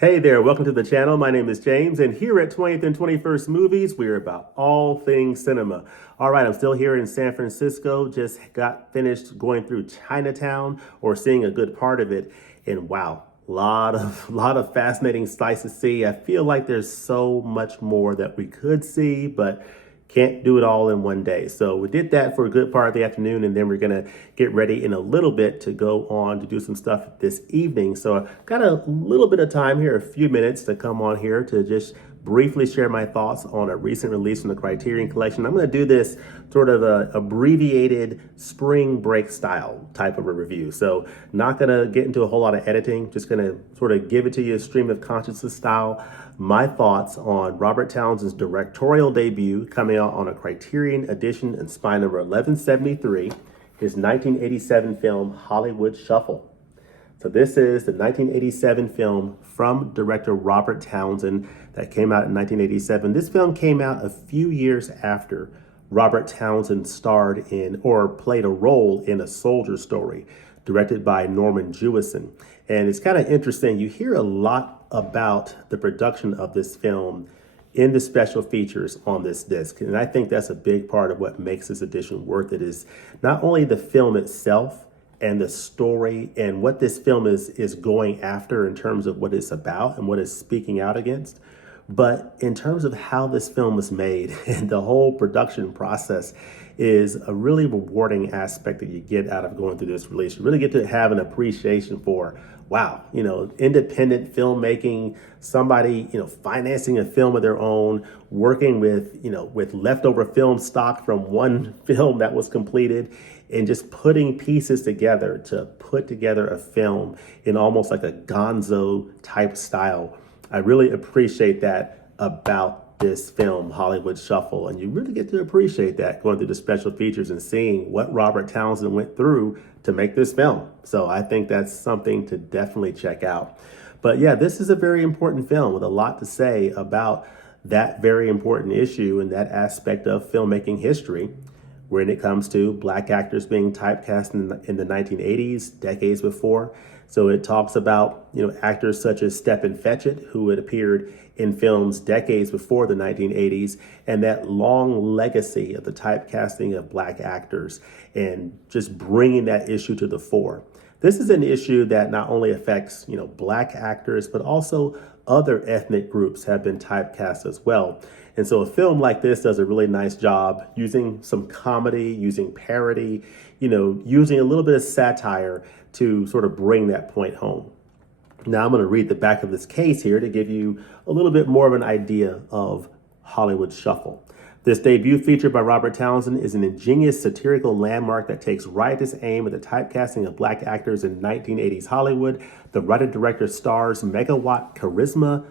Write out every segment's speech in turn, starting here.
Hey there, welcome to the channel. My name is James, and here at 20th and 21st Movies, we're about all things cinema. All right, I'm still here in San Francisco, just got finished going through Chinatown or seeing a good part of it, and wow, lot of fascinating sights to see. I feel like there's so much more that we could see, but can't do it all in one day. So we did that for a good part of the afternoon, and then we're gonna get ready in a little bit to go on to do some stuff this evening. So I got a little bit of time here, a few minutes to come on here to just briefly share my thoughts on a recent release from the Criterion Collection. I'm gonna do this sort of a abbreviated spring break style type of a review. So not gonna get into a whole lot of editing, just gonna sort of give it to you a stream of consciousness style. My thoughts on Robert Townsend's directorial debut coming out on a Criterion edition in spine number 1173, his 1987 film Hollywood Shuffle. So this is the 1987 film from director Robert Townsend that came out in 1987. This film came out a few years after Robert Townsend starred in or played a role in A Soldier Story, directed by Norman Jewison. And it's kind of interesting. You hear a lot about the production of this film in the special features on this disc. And I think that's a big part of what makes this edition worth it, is not only the film itself and the story and what this film is going after in terms of what it's about and what it's speaking out against, but in terms of how this film was made and the whole production process is a really rewarding aspect that you get out of going through this release. You really get to have an appreciation for, wow, independent filmmaking, somebody, financing a film of their own, working with leftover film stock from one film that was completed, and just putting pieces together to put together a film in almost like a gonzo type style. I really appreciate that about this film, Hollywood Shuffle. And you really get to appreciate that going through the special features and seeing what Robert Townsend went through to make this film. So I think that's something to definitely check out. But yeah, this is a very important film with a lot to say about that very important issue and that aspect of filmmaking history when it comes to Black actors being typecast in the 1980s, decades before. So it talks about, actors such as Stephen Fetchit, who had appeared in films decades before the 1980s, and that long legacy of the typecasting of Black actors and just bringing that issue to the fore. This is an issue that not only affects, Black actors, but also other ethnic groups have been typecast as well. And so a film like this does a really nice job using some comedy, using parody, using a little bit of satire to sort of bring that point home. Now I'm going to read the back of this case here to give you a little bit more of an idea of Hollywood Shuffle. This debut feature by Robert Townsend is an ingenious satirical landmark that takes riotous aim at the typecasting of Black actors in 1980s Hollywood. The writer-director star's megawatt charisma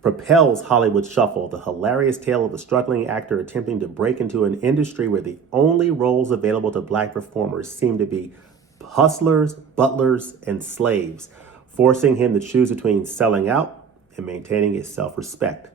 propels Hollywood Shuffle, the hilarious tale of a struggling actor attempting to break into an industry where the only roles available to Black performers seem to be hustlers, butlers, and slaves, forcing him to choose between selling out and maintaining his self-respect.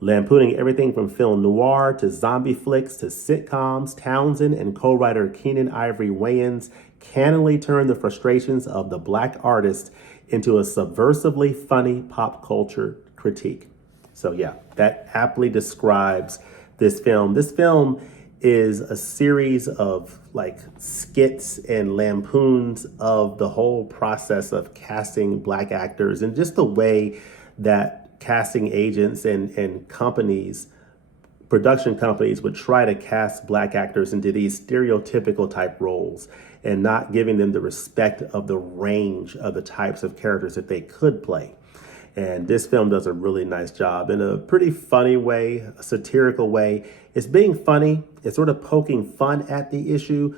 Lampooning everything from film noir to zombie flicks to sitcoms, Townsend and co-writer Keenan Ivory Wayans cannily turn the frustrations of the Black artist into a subversively funny pop culture critique. So yeah, that aptly describes this film. This film is a series of skits and lampoons of the whole process of casting Black actors and just the way that casting agents and companies, production companies, would try to cast Black actors into these stereotypical type roles and not giving them the respect of the range of the types of characters that they could play. And this film does a really nice job in a pretty funny way, a satirical way. It's being funny, it's sort of poking fun at the issue,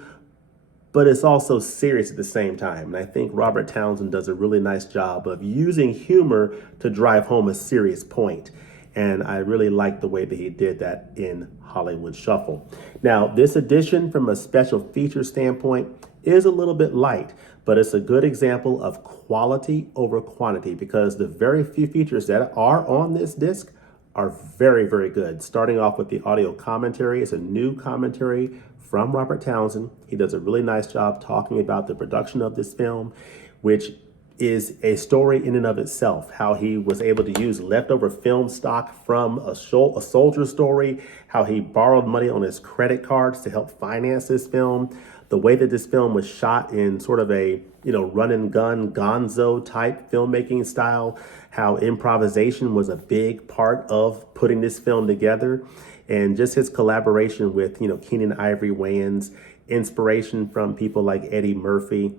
but it's also serious at the same time. And I think Robert Townsend does a really nice job of using humor to drive home a serious point. And I really like the way that he did that in Hollywood Shuffle. Now, this edition from a special feature standpoint is a little bit light, but it's a good example of quality over quantity because the very few features that are on this disc are very, very good. Starting off with the audio commentary, it's a new commentary from Robert Townsend. He does a really nice job talking about the production of this film, which is a story in and of itself, how he was able to use leftover film stock from a soldier story, how he borrowed money on his credit cards to help finance this film, the way that this film was shot in sort of a, run and gun gonzo type filmmaking style, how improvisation was a big part of putting this film together, and just his collaboration with, Keenen Ivory Wayans, inspiration from people like Eddie Murphy,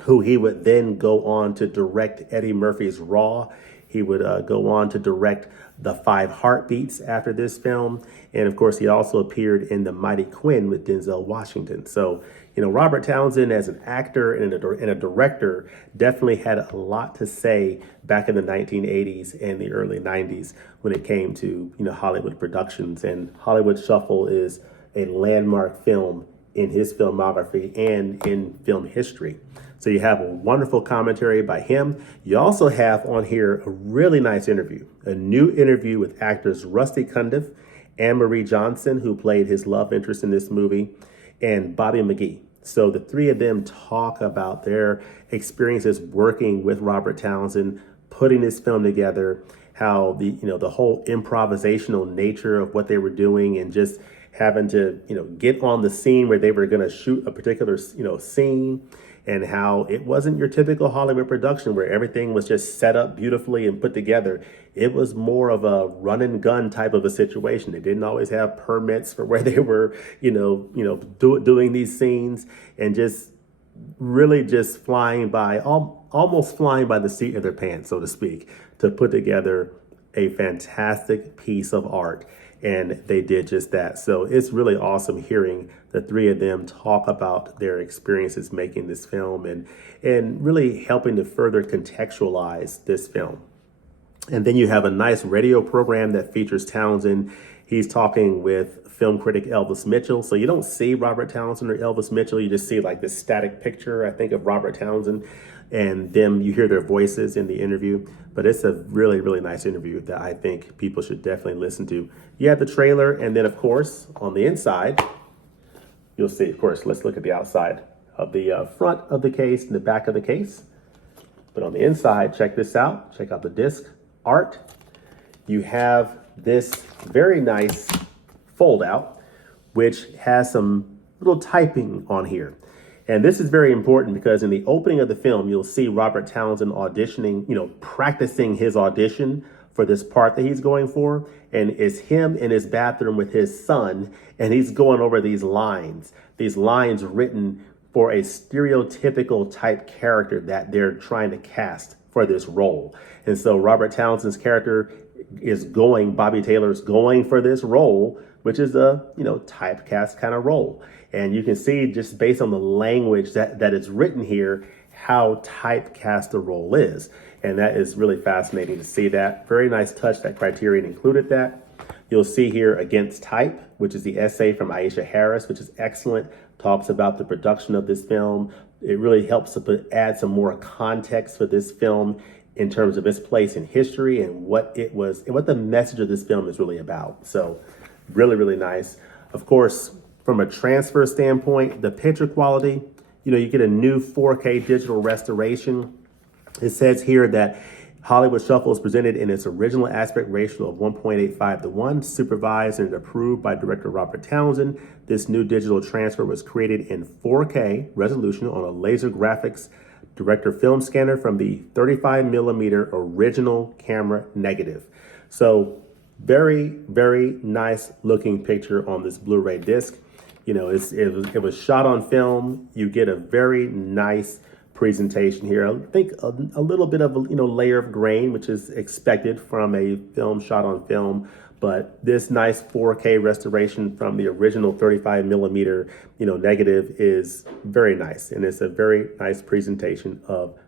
who he would then go on to direct Eddie Murphy's Raw. He would go on to direct The Five Heartbeats after this film. And of course, he also appeared in The Mighty Quinn with Denzel Washington. So, Robert Townsend as an actor and a director definitely had a lot to say back in the 1980s and the early 90s when it came to, Hollywood productions. And Hollywood Shuffle is a landmark film in his filmography and in film history. So you have a wonderful commentary by him. You also have on here a really nice interview, a new interview with actors Rusty Cundiff, Anne-Marie Johnson, who played his love interest in this movie, and Bobby McGee. So the three of them talk about their experiences working with Robert Townsend, putting this film together, how the whole improvisational nature of what they were doing, and just having to, get on the scene where they were going to shoot a particular, scene, and how it wasn't your typical Hollywood production where everything was just set up beautifully and put together. It was more of a run and gun type of a situation. They didn't always have permits for where they were, doing these scenes, and just really just flying by, almost flying by the seat of their pants, so to speak, to put together a fantastic piece of art. And they did just that. So it's really awesome hearing the three of them talk about their experiences making this film, and really helping to further contextualize this film. And then you have a nice radio program that features Townsend. He's talking with film critic Elvis Mitchell. So you don't see Robert Townsend or Elvis Mitchell. You just see like this static picture, I think, of Robert Townsend, and then you hear their voices in the interview. But it's a really, really nice interview that I think people should definitely listen to. You have the trailer, and then, of course, on the inside, you'll see, of course, let's look at the outside of the front of the case and the back of the case. But on the inside, check this out. Check out the disc art. You have this very nice fold out, which has some little typing on here. And this is very important because in the opening of the film, you'll see Robert Townsend auditioning, practicing his audition for this part that he's going for. And it's him in his bathroom with his son, and he's going over these lines written for a stereotypical type character that they're trying to cast for this role. And so Robert Townsend's character Bobby Taylor's going for this role, which is a, typecast kind of role. And you can see just based on the language that is written here, how typecast the role is. And that is really fascinating to see that. Very nice touch that Criterion included that. You'll see here Against Type, which is the essay from Aisha Harris, which is excellent. Talks about the production of this film. It really helps to add some more context for this film in terms of its place in history and what the message of this film is really about. So really, really nice. Of course, from a transfer standpoint, the picture quality, you get a new 4K digital restoration. It says here that Hollywood Shuffle is presented in its original aspect ratio of 1.85:1, supervised and approved by director Robert Townsend. This new digital transfer was created in 4K resolution on a laser graphics director film scanner from the 35mm original camera negative. So very, very nice looking picture on this Blu-ray disc. It was shot on film. You get a very nice presentation here. I think a little bit of a layer of grain, which is expected from a film shot on film. But this nice 4K restoration from the original 35mm negative is very nice, and it's a very nice presentation of.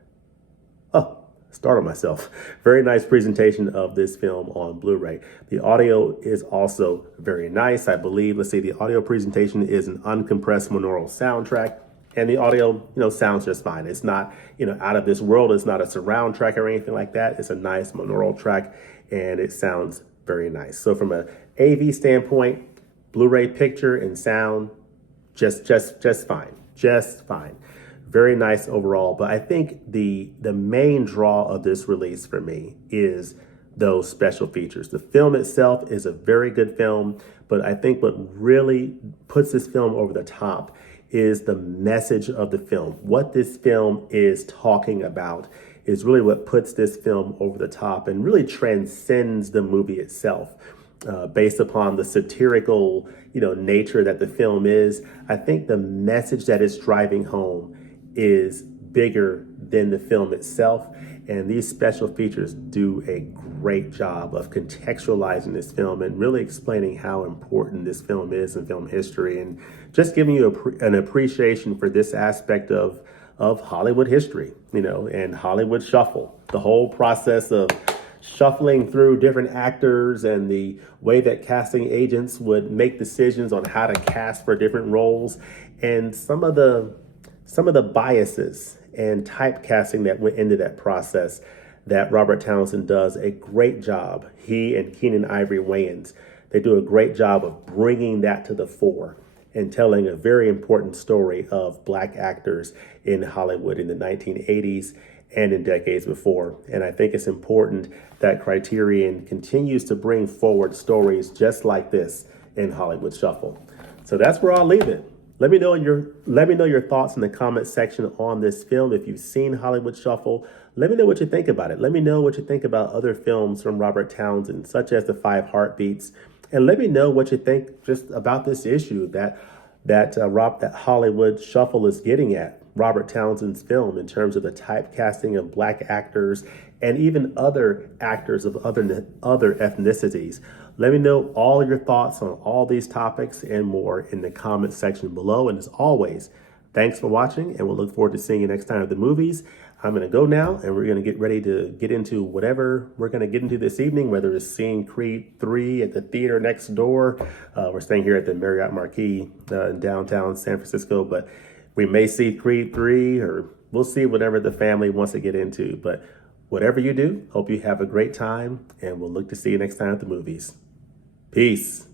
Very nice presentation of this film on Blu-ray. The audio is also very nice. I believe, the audio presentation is an uncompressed monaural soundtrack, and the audio, sounds just fine. It's not, out of this world. It's not a surround track or anything like that. It's a nice monaural track, and it sounds very nice. So from an AV standpoint, Blu-ray picture and sound, just fine. Very nice overall. But I think the main draw of this release for me is those special features. The film itself is a very good film, but I think what really puts this film over the top is the message of the film. What this film is talking about is really what puts this film over the top and really transcends the movie itself. Based upon the satirical, nature that the film is, I think the message that it's driving home is bigger than the film itself. And these special features do a great job of contextualizing this film and really explaining how important this film is in film history, and just giving you an appreciation for this aspect of Hollywood history, and Hollywood shuffle, the whole process of shuffling through different actors and the way that casting agents would make decisions on how to cast for different roles, and some of the biases and typecasting that went into that process that Robert Townsend does a great job. He and Keenan Ivory Wayans, they do a great job of bringing that to the fore and telling a very important story of Black actors in Hollywood in the 1980s and in decades before. And I think it's important that Criterion continues to bring forward stories just like this in Hollywood Shuffle. So that's where I'll leave it. Let me know your thoughts in the comment section on this film. If you've seen Hollywood Shuffle, let me know what you think about it. Let me know what you think about other films from Robert Townsend, such as The Five Heartbeats, and let me know what you think just about this issue that Hollywood Shuffle is getting at. Robert Townsend's film in terms of the typecasting of Black actors and even other actors of other ethnicities. Let me know all your thoughts on all these topics and more in the comment section below. And as always, thanks for watching, and we'll look forward to seeing you next time at the movies. I'm going to go now, and we're going to get ready to get into whatever we're going to get into this evening, whether it's seeing Creed 3 at the theater next door. We're staying here at the Marriott Marquis in downtown San Francisco, but we may see Creed 3, or we'll see whatever the family wants to get into. But whatever you do, hope you have a great time, and we'll look to see you next time at the movies. Peace.